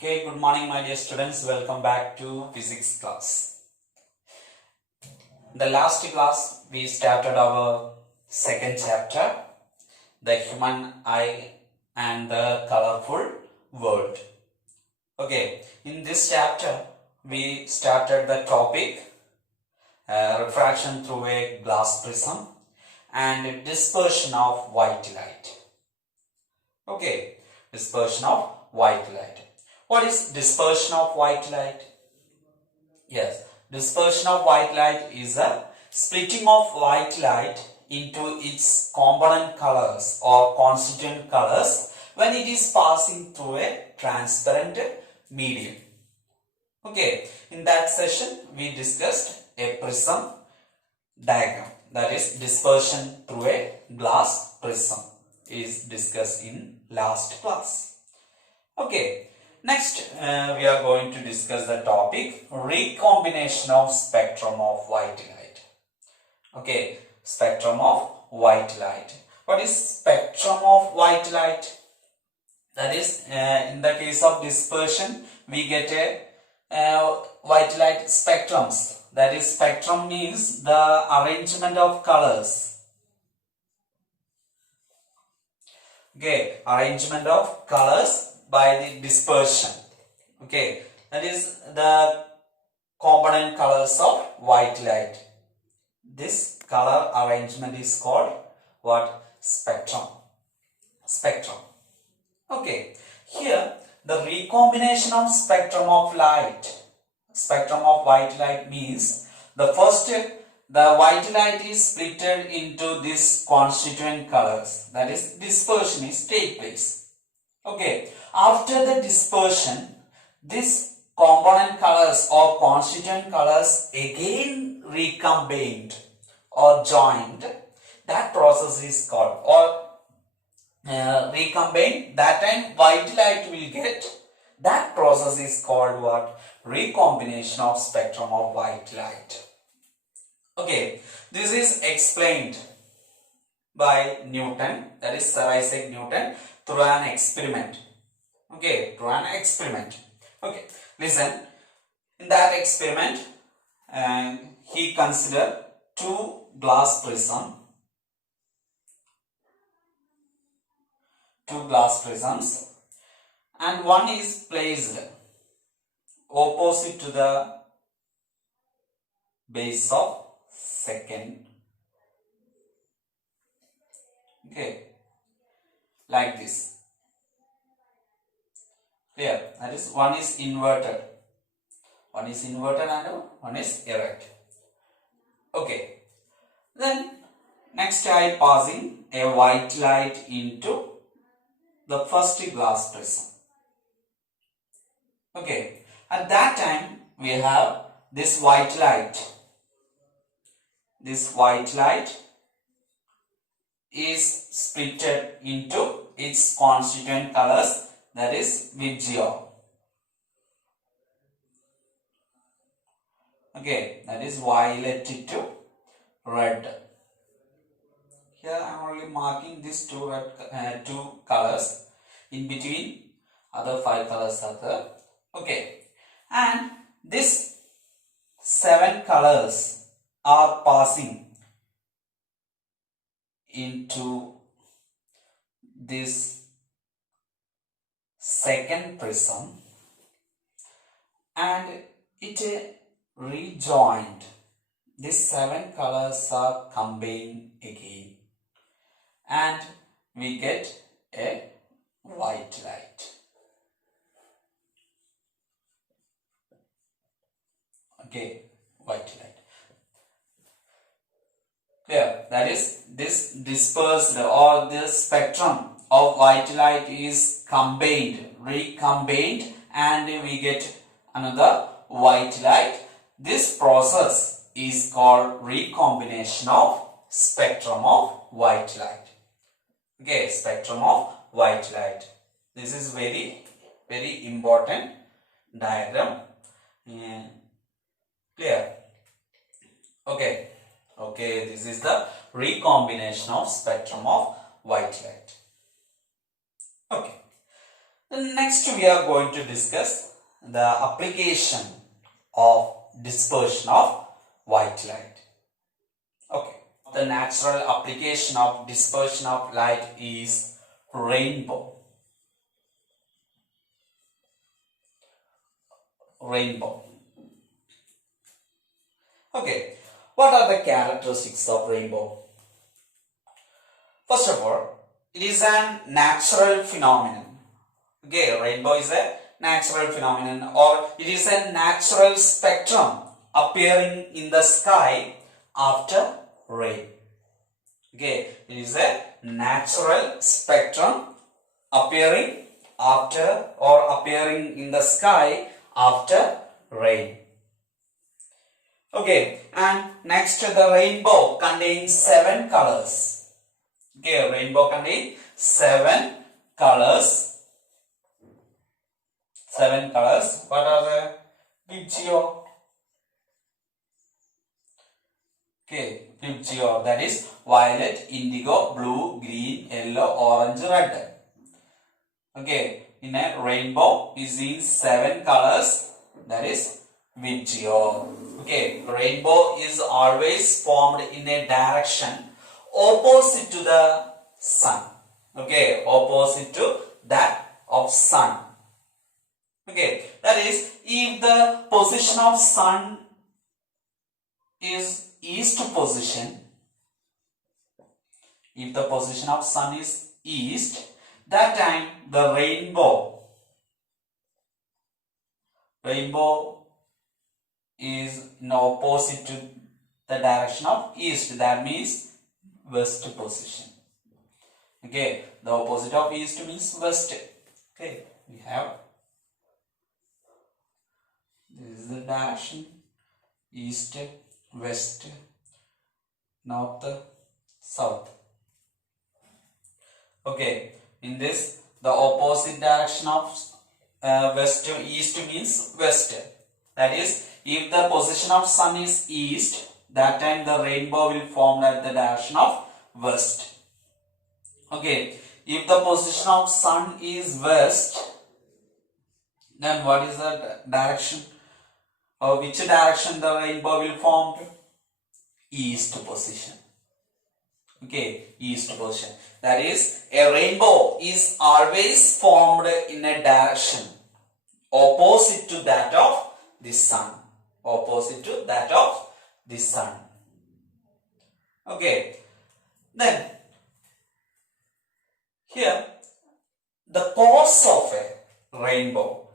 Okay, good morning my dear students. Welcome back to physics class. In the last class we started our second chapter, the human eye and the colorful world. Okay, in this chapter we started the topic refraction through a glass prism and dispersion of white light. Okay, dispersion of white light. What is dispersion of white light? Yes, dispersion of white light is a splitting of white light into its component colors or constituent colors when it is passing through a transparent medium. Okay, in that session we discussed a prism diagram, that is dispersion through a glass prism is discussed in last class. Okay, next we are going to discuss the topic recombination of spectrum of white light. Okay, spectrum of white light. What is spectrum of white light? That is in the case of dispersion we get a white light spectrums. That is, spectrum means the arrangement of colors. Okay, arrangement of colors by the dispersion. Okay, that is the component colors of white light. This color arrangement is called what? Spectrum. Spectrum. Okay, here the recombination of spectrum of light. Spectrum of white light means the white light is split into these constituent colors. That is, dispersion is take place. Okay, after the dispersion, this component colors or constituent colors again recombined or joined. That process is called, or recombined, that time white light will get. That process is called what? Recombination of spectrum of white light. Okay, this is explained by Newton, that is Sir Isaac Newton, through an experiment. Okay, through an experiment. Okay, listen. In that experiment, he considered two glass prisms, and one is placed opposite to the base of second. Okay, like this. Clear? That is, one is inverted. One is inverted and one is erect. Okay. Then next I passing a white light into the first glass prism. Okay. At that time we have this white light. This white light is splitted into its constituent colors, that is VGO. Okay, that is violet to red. Here I am only marking these two colors. In between other 5 colors are there. Okay, and this 7 colors are passing into this second prism and it rejoined. These 7 colors are combined again and we get a white light. Okay, white light. Clear? That is, this dispersed or this spectrum of white light is recombined, and we get another white light. This process is called recombination of spectrum of white light. Okay, spectrum of white light. This is very, very important diagram. Clear? Okay. Okay, this is the recombination of spectrum of white light. Okay. Then next we are going to discuss the application of dispersion of white light. Okay, the natural application of dispersion of light is rainbow. Rainbow. Okay, what are the characteristics of rainbow? First of all, it is a natural phenomenon. Okay, rainbow is a natural phenomenon, or it is a natural spectrum appearing in the sky after rain. Okay, it is a natural spectrum appearing after or appearing in the sky after rain. Okay, and next the rainbow contains 7 colors. Okay, rainbow contains 7 colors. 7 colors. What are the Vibgeo? Okay, Vibgeo, that is violet, indigo, blue, green, yellow, orange, red. Okay, in a rainbow is in 7 colors, that is Vibgeo. Okay, rainbow is always formed in a direction opposite to the sun. Okay, opposite to that of sun. Okay, that is, if the position of sun is east position, if the position of sun is east, that time the rainbow is in opposite to the direction of east, that means west position. Okay, the opposite of east means west. Okay, we have, this is the direction, east, west, north, south. Okay, in this the opposite direction of west to east means west. That is, if the position of sun is east, that time the rainbow will form at the direction of west. Okay, if the position of sun is west, then what is the direction, or which direction the rainbow will form? East position. Okay, east position. That is, a rainbow is always formed in a direction opposite to that of the sun. Opposite to that of the sun. Okay, then here the cause of a rainbow,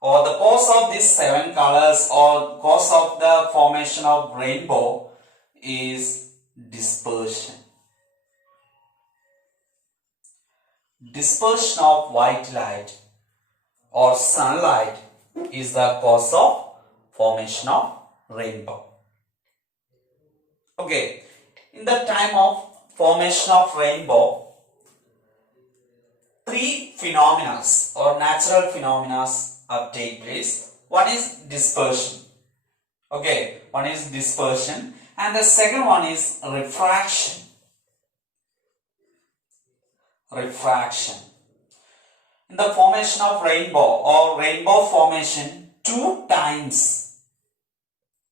or the cause of these 7 colors, or cause of the formation of rainbow is dispersion. Dispersion of white light or sunlight is the cause of formation of rainbow. Okay, in the time of formation of rainbow, 3 phenomena or natural phenomena take place. One is dispersion. Okay, one is dispersion, and the second one is refraction. Refraction. In the formation of rainbow or rainbow formation, 2 times.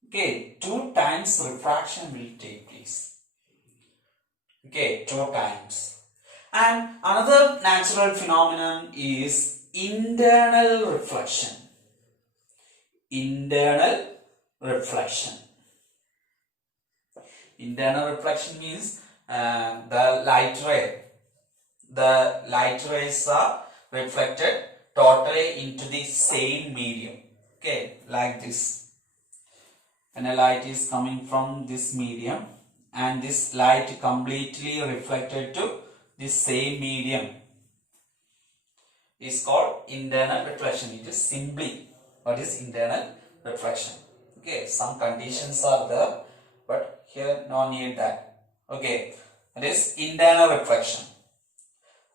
Okay, 2 times refraction will take place. Okay, 2 times. And another natural phenomenon is internal reflection. Internal reflection. Internal reflection means the light rays are reflected totally into the same medium. Okay, like this. When a light is coming from this medium and this light completely reflected to the same medium is called internal reflection. It is simply what is internal reflection. Okay, some conditions are there, but here no need that. Okay, that is internal reflection.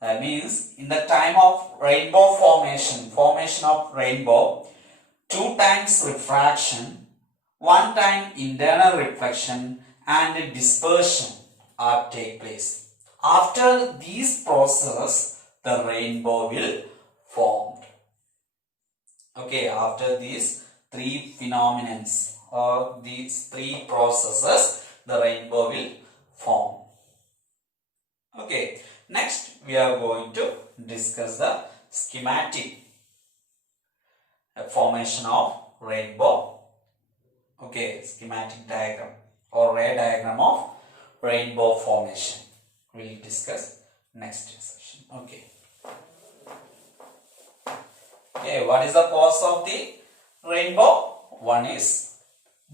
That means in the time of rainbow formation of rainbow, 2 times refraction, 1 time internal reflection and dispersion are take place. After these process, the rainbow will formed. Okay, after these three phenomena or these three processes, the rainbow will form. Okay, next we are going to discuss the schematic formation of rainbow. Okay, schematic diagram or ray diagram of rainbow formation. We will discuss next session. Okay. Okay, what is the cause of the rainbow? One is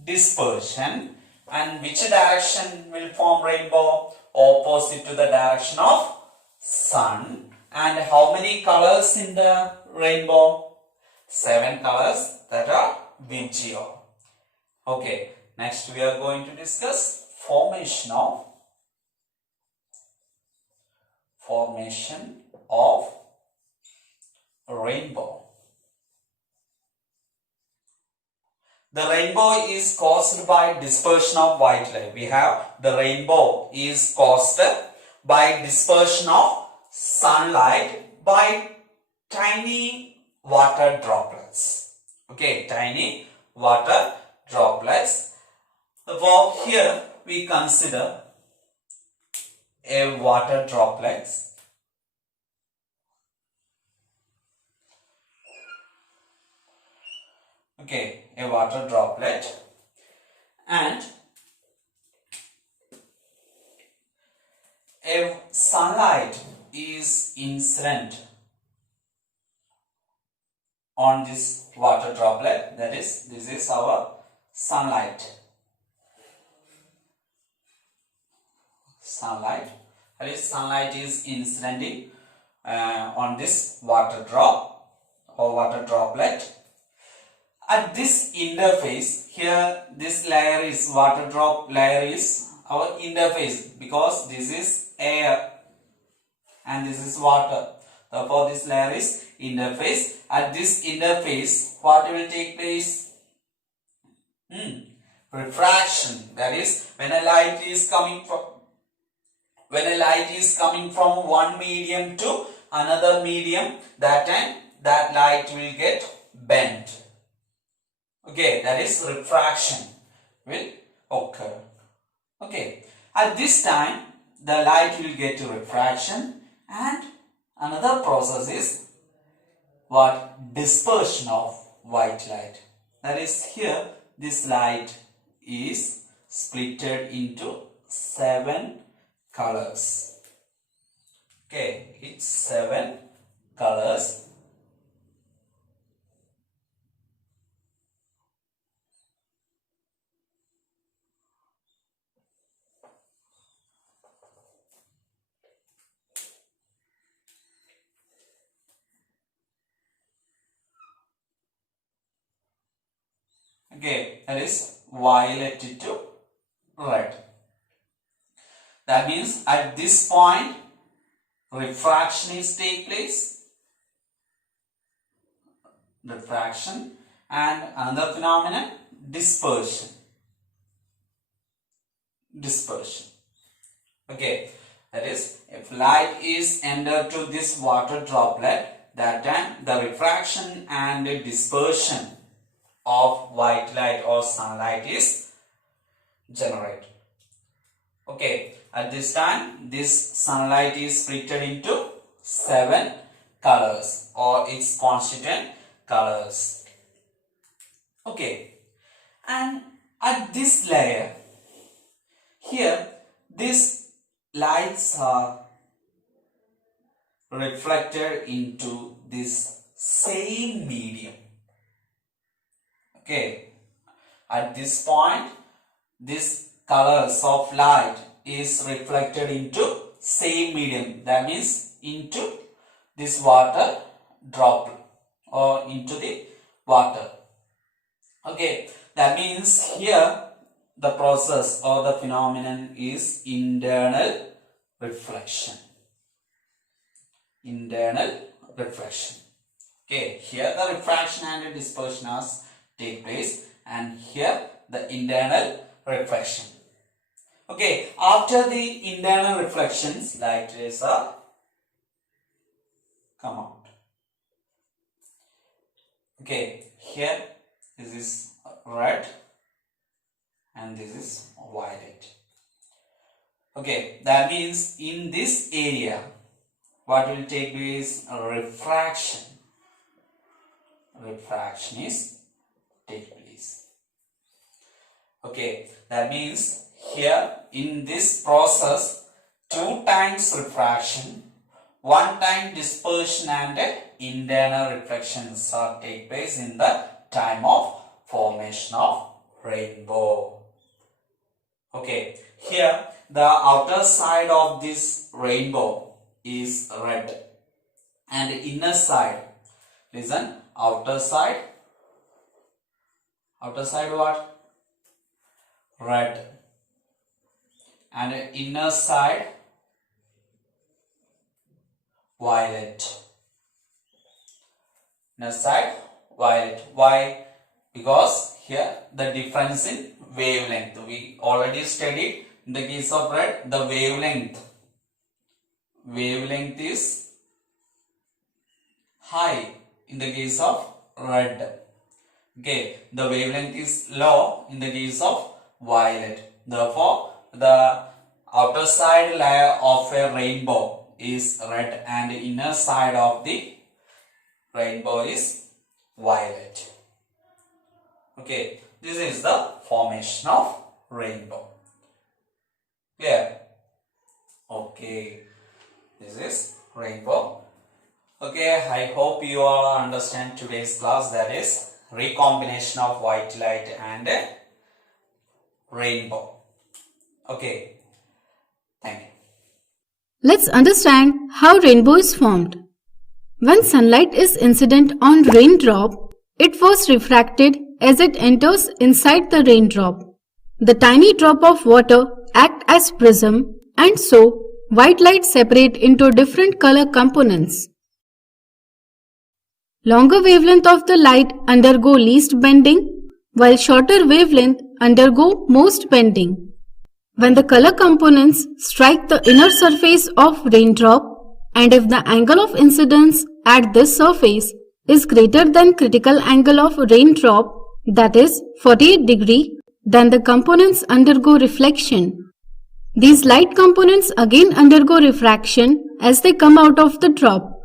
dispersion. And which direction will form rainbow? Opposite to the direction of sun. And how many colors in the rainbow? 7 colors that are visual. Okay, next we are going to discuss formation of rainbow. The rainbow is caused by dispersion of white light. We have the rainbow is caused by dispersion of sunlight by tiny water droplets. Okay, tiny water droplets. For here we consider a water droplets. Okay, a water droplet, and if sunlight is incident on this water droplet, that is, this is our sunlight. That is, sunlight is incidenting on this water drop or water droplet. At this interface, here this layer is water drop layer is our interface, because this is air and this is water. Therefore, this layer is interface. At this interface, what will take place? Refraction. That is, when a light is coming from one medium to another medium, that time that light will get bent. Okay, that is refraction will occur. Okay, at this time the light will get to refraction, and another process is what? Dispersion of white light. That is, here this light is splitted into 7 colors. Okay, it's 7 colors. Okay, that is violet to red. That means at this point refraction is take place. Refraction, and another phenomenon, dispersion. Okay, that is, if light is entered to this water droplet, that time the refraction and the dispersion of white light or sunlight is generated. Okay, at this time this sunlight is split into 7 colors or its constituent colors. Okay, and at this layer here, these lights are reflected into this same medium. Okay, at this point this colors of light is reflected into same medium, that means into this water droplet or into the water. Okay, that means here the process or the phenomenon is internal reflection. Okay, here the refraction and the dispersion has take place, and here the internal reflection. Okay, after the internal reflections, light rays are come out. Okay, here this is red and this is violet. Okay, that means in this area what will take place? Refraction. Refraction is take place. Okay, that means here in this process 2 times refraction, 1 time dispersion and internal reflections are take place in the time of formation of rainbow. Okay, here the outer side of this rainbow is red and inner side, listen, outer side what? Red and inner side violet. Inner side violet. Why? Because here the difference in wavelength. We already studied in the case of red the wavelength is high in the case of red. Okay, the wavelength is low in the case of violet. Therefore, the outer side layer of a rainbow is red and the inner side of the rainbow is violet. Okay, this is the formation of rainbow. Clear? Okay, this is rainbow. Okay, I hope you all understand today's class, that is recombination of white light and rainbow. Okay, thank you. Let's understand how rainbow is formed. When sunlight is incident on raindrop, it first refracted as it enters inside the raindrop. The tiny drop of water act as prism, and so white light separate into different color components. Longer wavelength of the light undergo least bending, while shorter wavelength undergo most bending. When the color components strike the inner surface of raindrop, and if the angle of incidence at this surface is greater than critical angle of raindrop, that is 48 degree, then the components undergo reflection. These light components again undergo refraction as they come out of the drop.